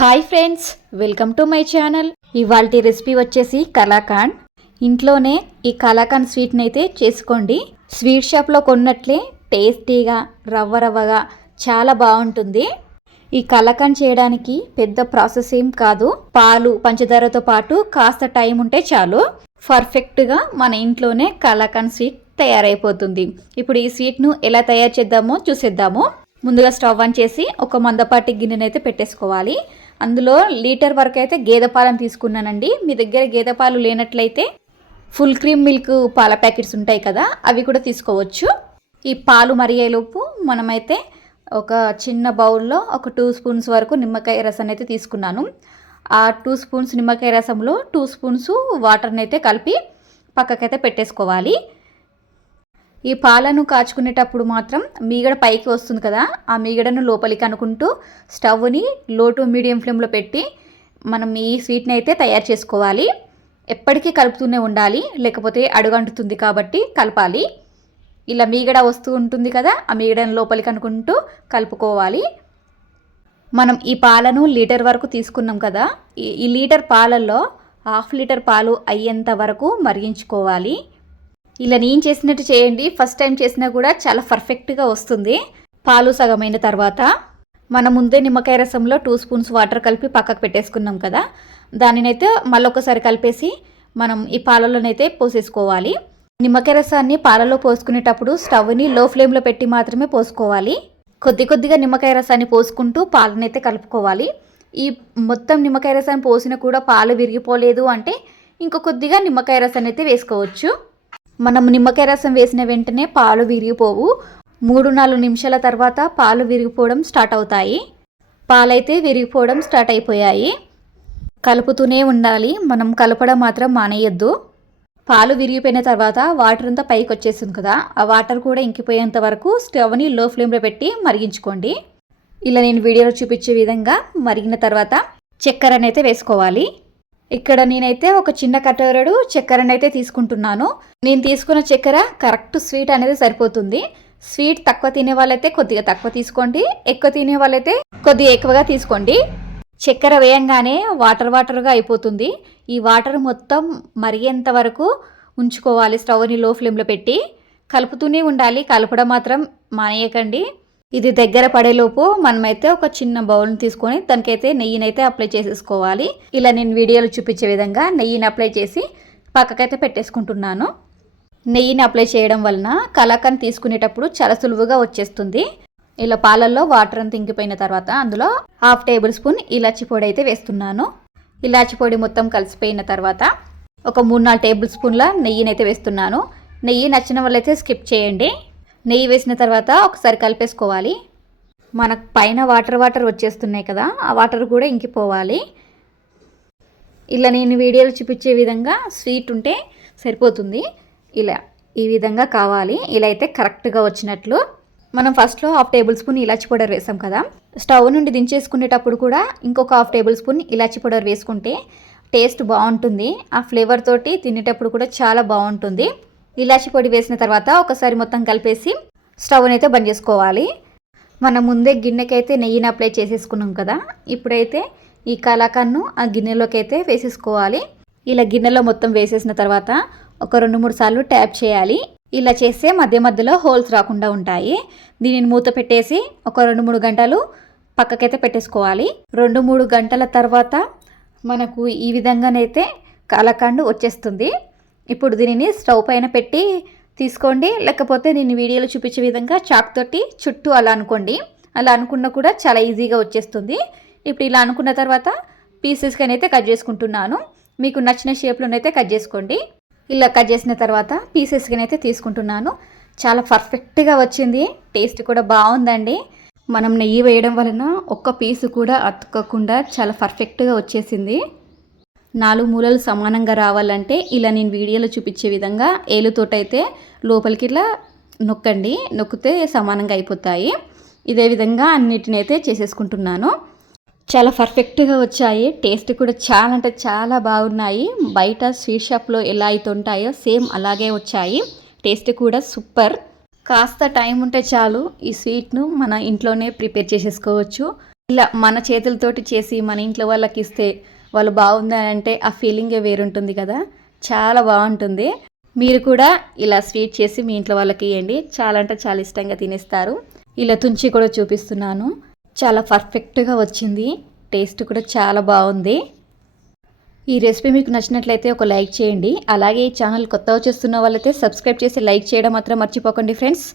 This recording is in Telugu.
Hi friends, welcome to my channel. ఇవాల్టి రెసిపీ వచ్చేసి కలాకండ్. ఇంట్లోనే ఈ కలాకండ్ స్వీట్ని అయితే చేసుకోండి. స్వీట్ షాప్లో కొన్నట్లే టేస్టీగా రవ్వగా చాలా బాగుంటుంది. ఈ కలాకండ్ చేయడానికి పెద్ద ప్రాసెస్ ఏం కాదు. పాలు పంచదారతో పాటు కాస్త టైం ఉంటే చాలు, పర్ఫెక్ట్గా మన ఇంట్లోనే కలాకండ్ స్వీట్ తయారైపోతుంది. ఇప్పుడు ఈ స్వీట్ను ఎలా తయారు చేద్దామో చూసేద్దాము. ముందుగా స్టవ్ ఆన్ చేసి ఒక మందపాటి గిన్నెనైతే అయితే పెట్టేసుకోవాలి. అందులో లీటర్ వరకు అయితే గేదె పాలను తీసుకున్నానండి. మీ దగ్గర గేదె పాలు లేనట్లయితే ఫుల్ క్రీమ్ మిల్క్ పాల ప్యాకెట్స్ ఉంటాయి కదా, అవి కూడా తీసుకోవచ్చు. ఈ పాలు మరిగేలోపు మనమైతే ఒక చిన్న బౌల్లో ఒక 2 స్పూన్స్ వరకు నిమ్మకాయ రసాన్ని అయితే తీసుకున్నాను. ఆ 2 స్పూన్స్ నిమ్మకాయ రసంలో 2 స్పూన్స్ వాటర్ని అయితే కలిపి పక్కకైతే పెట్టేసుకోవాలి. ఈ పాలను కాచుకునేటప్పుడు మాత్రం మీగడ పైకి వస్తుంది కదా, ఆ మీగడను లోపలికి అనుకుంటూ స్టవ్ని లో టు మీడియం ఫ్లేమ్లో పెట్టి మనం ఈ స్వీట్ని అయితే తయారు చేసుకోవాలి. ఎప్పటికీ కలుపుతూనే ఉండాలి, లేకపోతే అడుగంటుతుంది కాబట్టి కలపాలి. ఇలా మీగడ వస్తూ ఉంటుంది కదా, ఆ మీగడను లోపలికి అనుకుంటూ కలుపుకోవాలి. మనం ఈ పాలను లీటర్ వరకు తీసుకున్నాం కదా, ఈ లీటర్ పాలల్లో 1/2 లీటర్ పాలు అయ్యేంత వరకు మరిగించుకోవాలి. ఇలా నేను చేసినట్టు చేయండి. ఫస్ట్ టైం చేసినా కూడా చాలా పర్ఫెక్ట్గా వస్తుంది. పాలు సగమైన తర్వాత మనం ముందే నిమ్మకాయ రసంలో 2 స్పూన్స్ వాటర్ కలిపి పక్కకు పెట్టేసుకున్నాం కదా, దానినైతే మళ్ళొకసారి కలిపేసి మనం ఈ పాలలోనైతే పోసేసుకోవాలి. నిమ్మకాయ రసాన్ని పాలలో పోసుకునేటప్పుడు స్టవ్ని లో ఫ్లేమ్లో పెట్టి మాత్రమే పోసుకోవాలి. కొద్దిగా నిమ్మకాయ రసాన్ని పోసుకుంటూ పాలనైతే కలుపుకోవాలి. ఈ మొత్తం నిమ్మకాయ రసాన్ని పోసిన కూడా పాలు విరిగిపోలేదు అంటే ఇంకో కొద్దిగా నిమ్మకాయ రసాన్ని అయితే వేసుకోవచ్చు. మనం నిమ్మకాయ రసం వేసిన వెంటనే పాలు విరిగిపోవు. 3-4 నిమిషాల తర్వాత పాలు విరిగిపోవడం స్టార్ట్ అవుతాయి. పాలైతే విరిగిపోవడం స్టార్ట్ అయిపోయాయి. కలుపుతూనే ఉండాలి, మనం కలపడం మాత్రం మానేయద్దు. పాలు విరిగిపోయిన తర్వాత వాటర్ అంతా పైకి వచ్చేస్తుంది కదా, ఆ వాటర్ కూడా ఇంకిపోయేంత వరకు స్టవ్ని లో ఫ్లేమ్లో పెట్టి మరిగించుకోండి. ఇలా నేను వీడియోలో చూపించే విధంగా మరిగిన తర్వాత చక్కెరనైతే వేసుకోవాలి. ఇక్కడ నేనైతే ఒక చిన్న కటోరడు చక్కెరనైతే తీసుకుంటున్నాను. నేను తీసుకున్న చక్కెర కరెక్ట్ స్వీట్ అనేది సరిపోతుంది. స్వీట్ తక్కువ తినే వాళ్ళైతే కొద్దిగా తక్కువ తీసుకోండి, ఎక్కువ తినే వాళ్ళైతే కొద్దిగా ఎక్కువగా తీసుకోండి. చక్కెర వేయంగానే వాటర్గా అయిపోతుంది. ఈ వాటర్ మొత్తం మరిగేంత వరకు ఉంచుకోవాలి. స్టవ్ని లో ఫ్లేమ్లో పెట్టి కలుపుతూనే ఉండాలి, కలపడం మాత్రం మానేయకండి. ఇది దగ్గర పడేలోపు మనమైతే ఒక చిన్న బౌల్ని తీసుకొని దానికైతే నెయ్యినైతే అప్లై చేసేసుకోవాలి. ఇలా నేను వీడియోలో చూపించే విధంగా నెయ్యిని అప్లై చేసి పక్కకైతే పెట్టేసుకుంటున్నాను. నెయ్యిని అప్లై చేయడం వలన కలాకండ్ తీసుకునేటప్పుడు చాలా సులువుగా వచ్చేస్తుంది. ఇలా పాలల్లో వాటర్ అంతా ఇంకిపోయిన తర్వాత అందులో 1/2 టేబుల్ స్పూన్ ఇలాచి పొడి అయితే వేస్తున్నాను. ఇలాచి పొడి మొత్తం కలిసిపోయిన తర్వాత ఒక 3-4 టేబుల్ స్పూన్ల నెయ్యిని అయితే వేస్తున్నాను. నెయ్యి నచ్చిన వాళ్ళైతే స్కిప్ చేయండి. నెయ్యి వేసిన తర్వాత ఒకసారి కలిపేసుకోవాలి. మనకు పైన వాటర్ వచ్చేస్తున్నాయి కదా, ఆ వాటర్ కూడా ఇంకిపోవాలి. ఇలా నేను వీడియోలో చూపించే విధంగా స్వీట్ ఉంటే సరిపోతుంది. ఇలా ఈ విధంగా కావాలి. ఇలా అయితే కరెక్ట్గా వచ్చినట్లు. మనం ఫస్ట్లో 1/2 టేబుల్ స్పూన్ ఇలాచి పౌడర్ వేసాం కదా, స్టవ్ నుండి దించేసుకునేటప్పుడు కూడా ఇంకొక 1/2 టేబుల్ స్పూన్ ఇలాచి పౌడర్ వేసుకుంటే టేస్ట్ బాగుంటుంది. ఆ ఫ్లేవర్ తోటి తినేటప్పుడు కూడా చాలా బాగుంటుంది. ఇలాచి పొడి వేసిన తర్వాత ఒకసారి మొత్తం కలిపేసి స్టవ్ని అయితే బంద్ చేసుకోవాలి. మనం ముందే గిన్నెకైతే నెయ్యిని అప్లై చేసేసుకున్నాం కదా, ఇప్పుడైతే ఈ కలాకండ్ను ఆ గిన్నెలోకి అయితే వేసేసుకోవాలి. ఇలా గిన్నెలో మొత్తం వేసేసిన తర్వాత ఒక 2-3 సార్లు ట్యాప్ చేయాలి. ఇలా చేస్తే మధ్యలో హోల్స్ రాకుండా ఉంటాయి. దీనిని మూత పెట్టేసి ఒక 2-3 గంటలు పక్కకైతే పెట్టేసుకోవాలి. 2-3 గంటల తర్వాత మనకు ఈ విధంగానైతే కలాకండ్ వచ్చేస్తుంది. ఇప్పుడు దీనిని స్టవ్ పైన పెట్టి తీసుకోండి, లేకపోతే నేను వీడియోలో చూపించే విధంగా చాక్ తోటి చుట్టూ అలా అనుకోండి. అలా అనుకున్నా కూడా చాలా ఈజీగా వచ్చేస్తుంది. ఇప్పుడు ఇలా అనుకున్న తర్వాత పీసెస్గానైతే కట్ చేసుకుంటున్నాను. మీకు నచ్చిన షేప్లోనైతే కట్ చేసుకోండి. ఇలా కట్ చేసిన తర్వాత పీసెస్గానైతే తీసుకుంటున్నాను. చాలా పర్ఫెక్ట్గా వచ్చింది, టేస్ట్ కూడా బాగుందండి. మనం నెయ్యి వేయడం వలన ఒక్క పీసు కూడా అతుక్కోకుండా చాలా పర్ఫెక్ట్గా వచ్చేసింది. 4 మూలలు సమానంగా రావాలంటే ఇలా నేను వీడియోలో చూపించే విధంగా ఏలుతోటైతే లోపలికి ఇట్లా నొక్కండి, నొక్కితే సమానంగా అయిపోతాయి. ఇదే విధంగా అన్నిటిని అయితే చేసేసుకుంటున్నాను. చాలా పర్ఫెక్ట్గా వచ్చాయి. టేస్ట్ కూడా చాలా అంటే చాలా బాగున్నాయి. బయట స్వీట్ షాప్లో ఎలా అయితే ఉంటాయో సేమ్ అలాగే వచ్చాయి. టేస్ట్ కూడా సూపర్. కాస్త టైం ఉంటే చాలు ఈ స్వీట్ను మన ఇంట్లోనే ప్రిపేర్ చేసేసుకోవచ్చు. ఇలా మన చేతులతోటి చేసి మన ఇంట్లో వాళ్ళకి ఇస్తే వాళ్ళు బాగుందని అంటే ఆ ఫీలింగే వేరుంటుంది కదా, చాలా బాగుంటుంది. మీరు కూడా ఇలా స్వీట్ చేసి మీ ఇంట్లో వాళ్ళకి ఇవ్వండి, చాలా అంటే చాలా ఇష్టంగా తినేస్తారు. ఇలా తుంచి కూడా చూపిస్తున్నాను, చాలా పర్ఫెక్ట్గా వచ్చింది, టేస్ట్ కూడా చాలా బాగుంది. ఈ రెసిపీ మీకు నచ్చినట్లయితే ఒక లైక్ చేయండి. అలాగే ఈ ఛానల్ కొత్తగా చూస్తున్న వాళ్ళైతే సబ్స్క్రైబ్ చేసి లైక్ చేయడం మాత్రం మర్చిపోకండి ఫ్రెండ్స్.